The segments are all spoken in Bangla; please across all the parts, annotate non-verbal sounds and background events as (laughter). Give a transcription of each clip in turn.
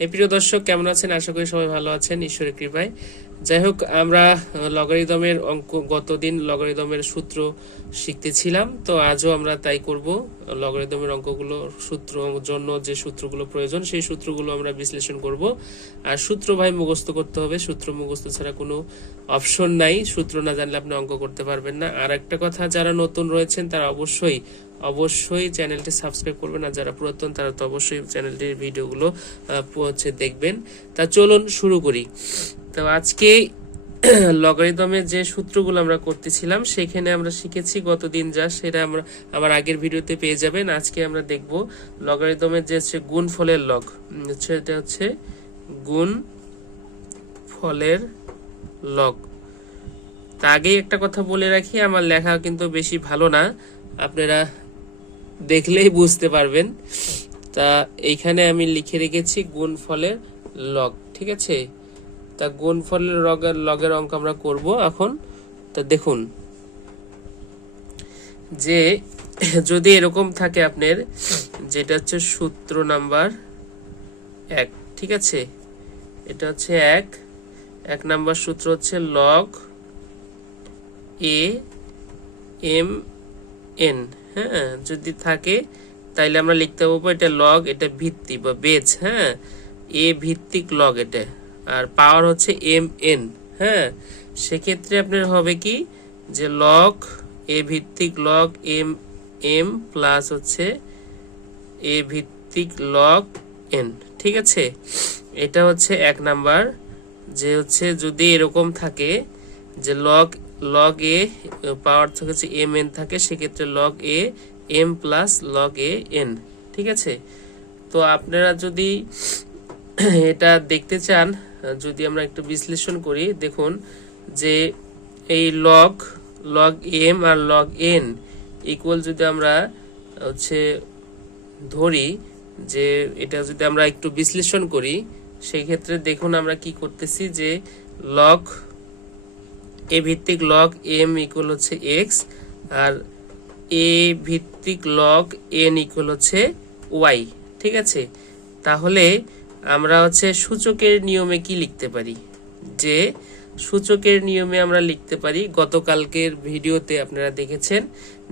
এই প্রিয় দর্শক, কেমন আছেন? আশা করি সবাই ভালো আছেন, ঈশ্বরের কৃপায়। যাই হোক, আমরা লগারিদমের অঙ্ক, গতদিন লগারিদমের সূত্র শিখতেছিলাম, তো আজও আমরা তাই করব। লগারিদমের অঙ্কগুলো, সূত্র জন্য যে সূত্রগুলো প্রয়োজন, সেই সূত্রগুলো আমরা বিশ্লেষণ করব। আর সূত্র ভাই মুখস্থ করতে হবে, সূত্র মুখস্থ ছাড়া কোনো অপশন নাই। সূত্র না জানলে আপনি অঙ্ক করতে পারবেন না। আর একটা কথা, যারা নতুন রয়েছেন, তারা অবশ্যই অবশ্যই চ্যানেলটি সাবস্ক্রাইব করবেন আর যারা পুরাতন, তারা তো অবশ্যই চ্যানেলটির ভিডিওগুলো হচ্ছে দেখবেন। তা চলুন শুরু করি। তো আজকে (clears throat) লগারিদমের যে সূত্রগুলো আমরা করতেছিলাম, সেখানে আমরা শিখেছি গতদিন যা, সেটা আমরা আমার আগের ভিডিওতে পেয়ে যাবেন। আজকে আমরা দেখব লগারিদমের যে হচ্ছে গুণ ফলের লগ এটা হচ্ছে গুণ ফলের লগ তা আগেই একটা কথা বলে রাখি, আমার লেখা কিন্তু বেশি ভালো না। আপনারা দেখলেই বুঝতে পারবেন। তা এইখানে আমি লিখে রেখেছি গুণ ফলের লগ, ঠিক আছে? তা গুণ ফলের লগের লগের অঙ্ক আমরা করব এখন। তা দেখুন, যে যদি এরকম থাকে আপনার, যেটা হচ্ছে সূত্র নাম্বার এক, ঠিক আছে? এটা হচ্ছে এক এক নাম্বার সূত্র হচ্ছে লগ এ এম এন হ্যাঁ যদি থাকে, তাইলে আমরা লিখতে পারব এটা লগ এটা ভিত্তি বা বেজ হ্যাঁ? এ ভিত্তিক লগ এটা, আর পাওয়ার হচ্ছে এম এন হ্যাঁ? সেক্ষেত্রে আপনার হবে কি? যে লগ এ ভিত্তিক লগ এম এম প্লাস হচ্ছে এ ভিত্তিক লগ এন ঠিক আছে? এটা হচ্ছে এক নাম্বার, যে হচ্ছে যদি এরকম থাকে, যে লগ লগ এ, পাওয়ার হচ্ছে এম এন থাকে, সেক্ষেত্রে log A M plus log A N ঠিক আছে? তো আপনারা যদি এটা দেখতে চান, যদি আমরা একটু বিশ্লেষণ করি, দেখুন যে এই লগ লগ এম আর লগ এন ইকুয়াল যদি আমরা হচ্ছে ধরি যে এটা যদি আমরা একটু বিশ্লেষণ করি, সেই ক্ষেত্রে দেখুন আমরা কি করতেছি যে লগ এ ভিত্তিক লগ এম ইকুয়াল হচ্ছে এক্স আর এ ভিত্তিক লগ এন ইকুয়াল হচ্ছে ওয়াই ঠিক আছে? তাহলে আমরা হচ্ছে সূচকের নিয়মে কি লিখতে পারি? যে সূচকের নিয়মে আমরা লিখতে পারি, গতকালকের ভিডিওতে আপনারা দেখেছেন,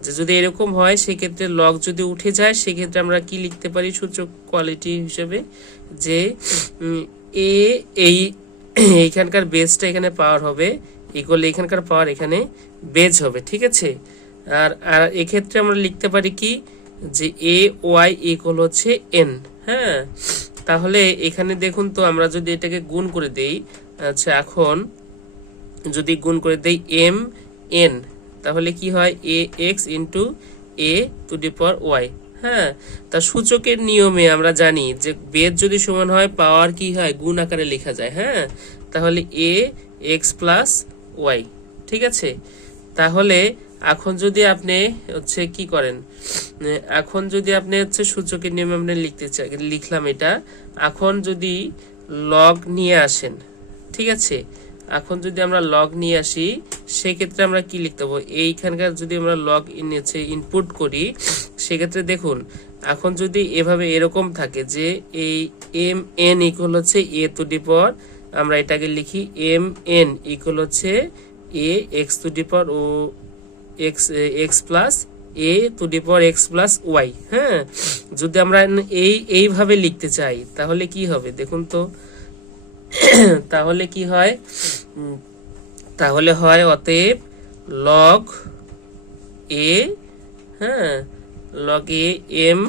যে যদি এরকম হয়, সেক্ষেত্রে লগ যদি উঠে যায়, সেক্ষেত্রে আমরা কি লিখতে পারি সূচক কোয়ালিটি হিসেবে? যে এ এই এইখানকার বেসটা এখানে পাওয়ার হবে ইকুয়াল এখানকার পাওয়ার এখানে বেজ হবে, ঠিক আছে? আর আর এক্ষেত্রে আমরা লিখতে পারি কি? যে এ ওয়াই ইকুয়াল হচ্ছে এন হ্যাঁ? তাহলে এখানে দেখুন তো, আমরা যদি এটাকে গুণ করে দেই আচ্ছা এখন যদি গুণ করে দেই এম এন তাহলে কি হয়? A X into A to the power Y হ্যাঁ? তা সূচকের নিয়মে আমরা জানি যে বেদ যদি সমান হয় পাওয়ার কি হয়? গুণ আকারে লেখা যায় হ্যাঁ? তাহলে এ এক্স প্লাস ওয়াই। ঠিক আছে? তাহলে এখন যদি আপনি হচ্ছে কি করেন? এখন যদি আপনি হচ্ছে সূচকের নিয়মে আপনি লিখতে চাই লিখলাম এটা, এখন যদি লগ নিয়ে আসেন, ঠিক আছে? এখন যদি আমরা লগ নিয়ে আসি, সেক্ষেত্রে আমরা কি লিখতে পাবো এইখানকার যদি আমরা লগ ইনছে ইনপুট করি, সেক্ষেত্রে দেখুন, এখন যদি এভাবে এরকম থাকে যে এই এম এন ইকুয়াল হচ্ছে এ টু ডি পাওয়ার আমরা এটাকে লিখি এম এন ইকুয়াল হচ্ছে A X to the power O X X plus A to the power X plus Y হ্যাঁ? যদি আমরা এই, এইভাবে লিখতে চাই, তাহলে কি হবে? দেখুন তো, (coughs) তাহলে কি হয়? তাহলে হয় অতএব লগ এ হ্যাঁ? Log A M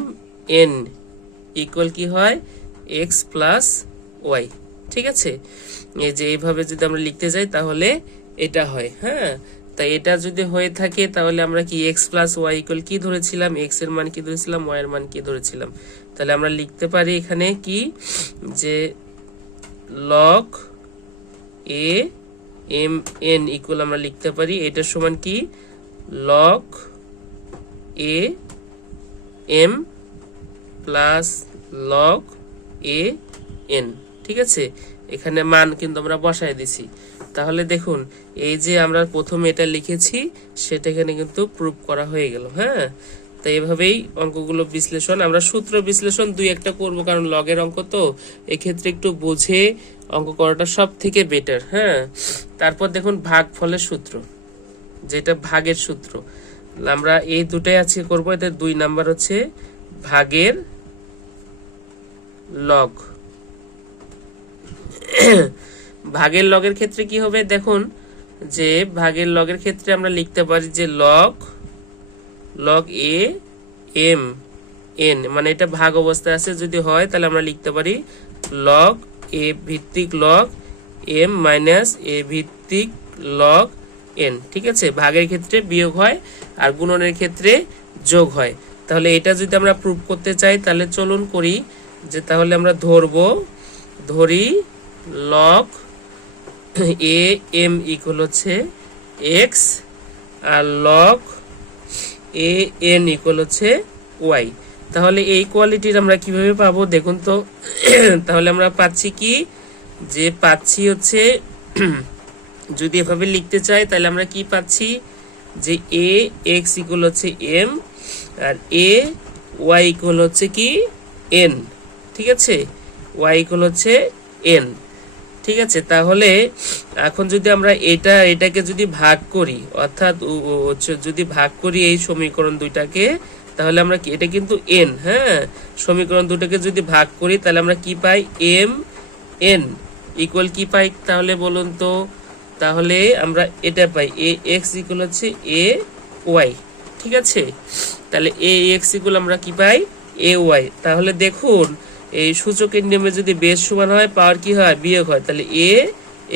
N equal কি হয়? এক্স প্লাস ওয়াই ঠিক আছে? এই যে এইভাবে যদি আমরা লিখতে যাই তাহলে এটা হয় হ্যাঁ? তাই এটা যদি হয়ে থাকে তাহলে আমরা কি এক্স প্লাস ওয়াই ইকুয়াল কি ধরেছিলাম? এক্সের মান কি ধরেছিলাম? ওয়াই এর মান কি ধরেছিলাম? তাহলে আমরা লিখতে পারি এখানে কি? যে log A M N equal আমরা লিখতে পারি এটার সমান কি? Log A M plus log A N ঠিক আছে? এখানে মান কিন্তু আমরা বসায় দিছি। তাহলে দেখুন, এই যে আমরা প্রথমে এটা লিখেছি, সেটা এখানে কিন্তু প্রুফ করা হয়ে গেল হ্যাঁ? তাই এভাবেই অঙ্কগুলো বিশ্লেষণ, আমরা সূত্র বিশ্লেষণ দুই একটা করব, কারণ লগের অঙ্ক তো, এক্ষেত্রে একটু বুঝে অঙ্ক করাটা সব থেকে বেটার হ্যাঁ? তারপর দেখুন ভাগ ফলের সূত্র, যেটা ভাগের সূত্র। আমরা এই দুটাই আজকে করব এতে দুই নাম্বার হচ্ছে ভাগের লগ ভাগের লগের ক্ষেত্রে কি হবে? দেখুন, যে ভাগের লগের ক্ষেত্রে আমরা লিখতে পারি যে log log A M N মানে এটা ভাগ অবস্থায় আছে, যদি হয় তাহলে আমরা লিখতে পারি লগ এ ভিত্তিক লগ এম মাইনাস এ ভিত্তিক লগ এন ঠিক আছে? ভাগের ক্ষেত্রে বিয়োগ হয় আর গুণনের ক্ষেত্রে যোগ হয়। তাহলে এটা যদি আমরা প্রুভ করতে চাই, তাহলে চলুন করি যে তাহলে আমরা ধরবো, ধরি লগ এ এম ইকুয়াল হচ্ছে এক্স আর লগ এ এন ইকুয়াল হচ্ছে ওয়াই তাহলে এই কোয়ালিটির আমরা কীভাবে পাবো? দেখুন তো, তাহলে আমরা পাচ্ছি কি? যে পাচ্ছি হচ্ছে, যদি এভাবে লিখতে চাই তাহলে আমরা কি পাচ্ছি? যে এ এক্স ইকুয়াল হচ্ছে এম আর এ ওয়াই ইকুয়াল হচ্ছে কি? এন ঠিক আছে? ওয়াই ইকুয়াল হচ্ছে এন ঠিক আছে, তাহলে এখন যদি আমরা এটা, এটাকে যদি ভাগ করি, অর্থাৎ যদি ভাগ করি এই সমীকরণ দুইটাকে, তাহলে আমরা এটা কিন্তু এন হ্যাঁ? সমীকরণ দুটাকে যদি ভাগ করি, তাহলে আমরা কি পাই? এম এন ইকুয়াল কি পাই তাহলে বলুন তো? তাহলে আমরা এটা পাই এ এক্স ইকুয়াল হচ্ছে এ ওয়াই ঠিক আছে? তাহলে এ এক্স ইকুয়াল আমরা কি পাই? এ ওয়াই তাহলে দেখুন এই সূচকের নিয়মে যদি বেস সমান হয় পাওয়ার কি হয়? বিয়োগ হয়। তাহলে এ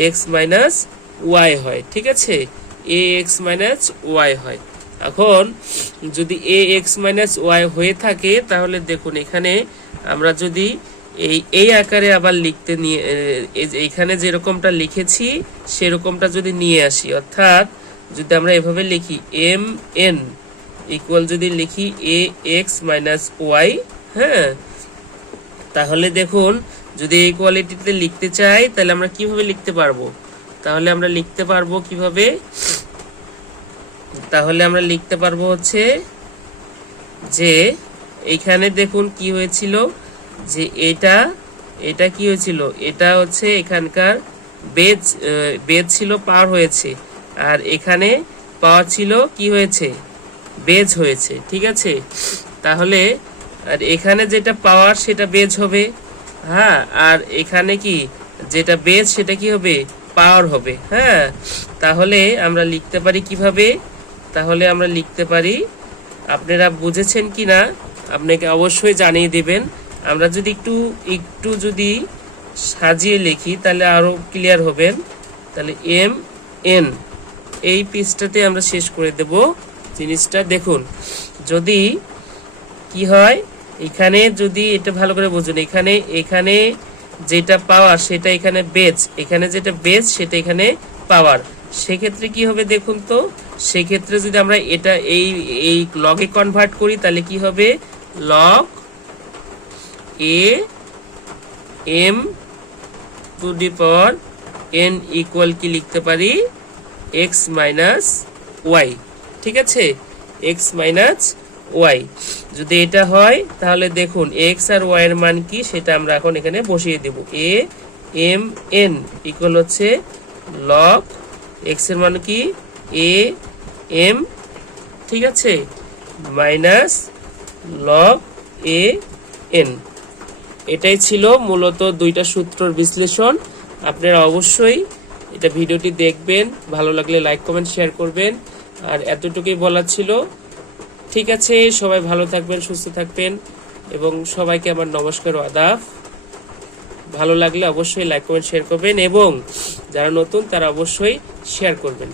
এক্স মাইনাস ওয়াই হয় ঠিক আছে? এ এক্স মাইনাস ওয়াই হয়। এখন যদি এ এক্স মাইনাস ওয়াই হয়ে থাকে তাহলে দেখুন এখানে আমরা যদি এই এই আকারে আবার লিখতে নিয়ে এ, এই যে এখানে যেরকমটা লিখেছি সেরকমটা যদি নিয়ে আসি অর্থাৎ যদি আমরা এভাবে লিখি এম এন ইকুয়াল যদি লিখি এ এক্স মাইনাস ওয়াই হ্যাঁ? তাহলে দেখুন, যদি এই কোয়ালিটিতে লিখতে চাই, তাহলে আমরা কীভাবে লিখতে পারব? তাহলে আমরা লিখতে পারব কীভাবে? তাহলে আমরা লিখতে পারব হচ্ছে যে, এইখানে দেখুন কি হয়েছিল, যে এটা এটা কি হয়েছিল? এটা হচ্ছে এখানকার বেজ বেজ ছিল, পার হয়েছে। আর এখানে পাওয়ার ছিল কি হয়েছে? বেজ হয়েছে, ঠিক আছে? তাহলে আর এখানে যেটা পাওয়ার সেটা বেজ হবে হ্যাঁ? আর এখানে কি যেটা বেজ সেটা কি হবে? পাওয়ার হবে হ্যাঁ? তাহলে আমরা লিখতে পারি কীভাবে? তাহলে আমরা লিখতে পারি, আপনারা বুঝেছেন কি না আপনাকে অবশ্যই জানিয়ে দেবেন। আমরা যদি একটু একটু যদি সাজিয়ে লিখি, তাহলে আরও ক্লিয়ার হবেন। তাহলে এম এন এই পিসটাতে আমরা শেষ করে দেব জিনিসটা। দেখুন, যদি কি হয় এখানে যদি এটা ভালো করে বুঝুন, এখানে এখানে যেটা পাওয়ার সেটা এখানে বেজ এখানে যেটা বেজ সেটা এখানে পাওয়ার সেক্ষেত্রে কি হবে দেখুন তো? সেক্ষেত্রে যদি আমরা এটা এই এই লগে কনভার্ট করি, তাহলে কি হবে? Log A M to the power N equal কি লিখতে পারি? এক্স মাইনাস ওয়াই ঠিক আছে? এক্স মাইনাস ওয়াই যদি এটা হয়, তাহলে দেখুন এক্স আর ওয়াই এর মান কি, সেটা আমরা এখন এখানে বসিয়ে দেব। এ এম এন ইকুয়াল হচ্ছে লগ এক্সের মান কি? এ এম ঠিক আছে? মাইনাস লগ এ এন এটাই ছিল মূলত দুইটা সূত্রর বিশ্লেষণ। আপনারা অবশ্যই এটা ভিডিওটি দেখবেন। ভালো লাগলে লাইক কমেন্ট শেয়ার করবেন। আর এতটুকুই বলার ছিল। ঠিক আছে, সবাই ভালো থাকবেন, সুস্থ থাকবেন এবং সবাইকে আমার নমস্কার ও আদাব। ভালো লাগলে অবশ্যই লাইক কমেন্ট শেয়ার করবেন এবং যারা নতুন তারা অবশ্যই শেয়ার করবেন।